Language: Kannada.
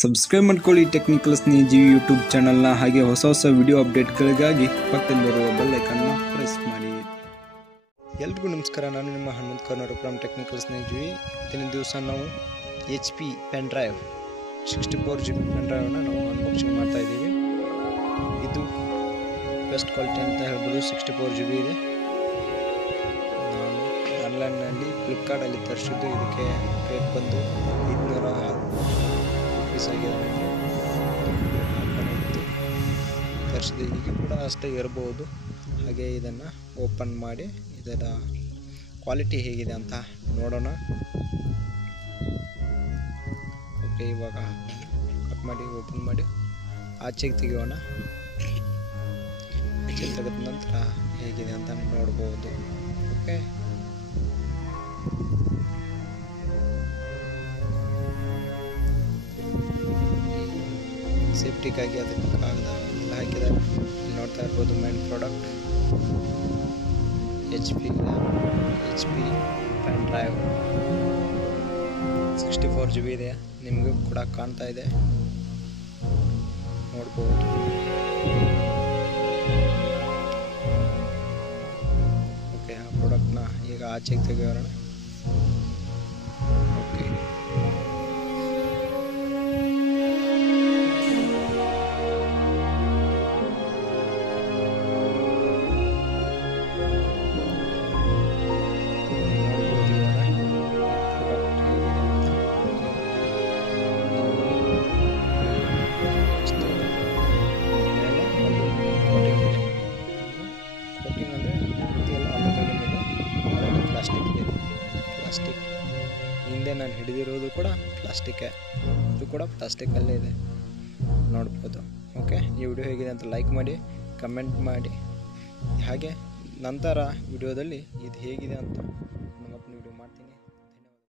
ಸಬ್ಸ್ಕ್ರೈಬ್ ಮಾಡ್ಕೊಳ್ಳಿ ಟೆಕ್ನಿಕಲ್ ಸ್ನೇಹಜೀವಿ ಯೂಟ್ಯೂಬ್ ಚಾನಲ್ನ. ಹಾಗೆ ಹೊಸ ಹೊಸ ವಿಡಿಯೋ ಅಪ್ಡೇಟ್ಗಳಿಗಾಗಿ ಪಕ್ಕದಲ್ಲಿರುವ ಬೆಲ್ ಐಕನ್ನ ಪ್ರೆಸ್ ಮಾಡಿ. ಎಲ್ರಿಗೂ ನಮಸ್ಕಾರ. ನಾನು ನಿಮ್ಮ ಹನುಮಂತ್ ಕರ್ನಾಟಕ ಫ್ರಮ್ ಟೆಕ್ನಿಕಲ್ ಸ್ನೇಹಜೀವಿ. ಇವತ್ತಿನ ದಿವಸ ನಾವು HP ಪೆನ್ಡ್ರೈವ್ 64 GB ಪೆನ್ಡ್ರೈವ್ನ ನಾವು ಅನ್ಬಾಕ್ಸಿಂಗ್ ಮಾಡ್ತಾ ಇದ್ದೀವಿ. ಇದು ಬೆಸ್ಟ್ ಕ್ವಾಲಿಟಿ ಅಂತ ಹೇಳ್ಬೋದು. 64 GB ಇದೆ. ನಾನು ಆನ್ಲೈನ್ನಲ್ಲಿ ಫ್ಲಿಪ್ಕಾರ್ಟಲ್ಲಿ ತರಿಸಿದ್ದು. ಇದಕ್ಕೆ ರೇಟ್ ಬಂದು 510 ರೂಪೀಸ್ ಆಗಿದೆ. ತರಿಸಿದೆ. ಈಗ ಕೂಡ ಅಷ್ಟೇ ಇರಬಹುದು. ಹಾಗೆ ಇದನ್ನು ಓಪನ್ ಮಾಡಿ ಇದರ ಕ್ವಾಲಿಟಿ ಹೇಗಿದೆ ಅಂತ ನೋಡೋಣ. ಓಕೆ, ಇವಾಗ ಕಟ್ ಮಾಡಿ ಓಪನ್ ಮಾಡಿ ಆಚೆಗೆ ತೆಗೆಯೋಣ. ಆಚೆಗೆ ತೆಗೆದ ನಂತರ ಹೇಗಿದೆ ಅಂತ ನೋಡ್ಬೋದು. ಓಕೆ, ಸೇಫ್ಟಿಗಾಗಿ ಅದಕ್ಕೆ ಕಾಗದ ಎಲ್ಲ ಹಾಕಿದ್ದಾರೆ. ನೋಡ್ತಾ ಇರ್ಬೋದು main product HP pen drive 64 GB ಇದೆ. ನಿಮಗೂ ಕೂಡ ಕಾಣ್ತಾ ಇದೆ, ನೋಡ್ಬೋದು. ಓಕೆ, ಆ ಪ್ರಾಡಕ್ಟ್ನ ಈಗ ಆಚೆಗೆ ತೆಗೆಯೋಣ. ಓಕೆ, ಪ್ಲಾಸ್ಟಿಕ್ ಹಿಂದೆ ನಾನು ಹಿಡಿದಿರೋದು ಕೂಡ ಪ್ಲಾಸ್ಟಿಕ್ಕೇ. ಇದು ಕೂಡ ಪ್ಲಾಸ್ಟಿಕ್ಕಲ್ಲೇ ಇದೆ, ನೋಡ್ಬೋದು. ಓಕೆ, ಈ ವಿಡಿಯೋ ಹೇಗಿದೆ ಅಂತ ಲೈಕ್ ಮಾಡಿ, ಕಮೆಂಟ್ ಮಾಡಿ. ಹಾಗೆ ನಂತರ ವಿಡಿಯೋದಲ್ಲಿ ಇದು ಹೇಗಿದೆ ಅಂತ ಮತ್ತೆ ವಿಡಿಯೋ ಮಾಡ್ತೀನಿ.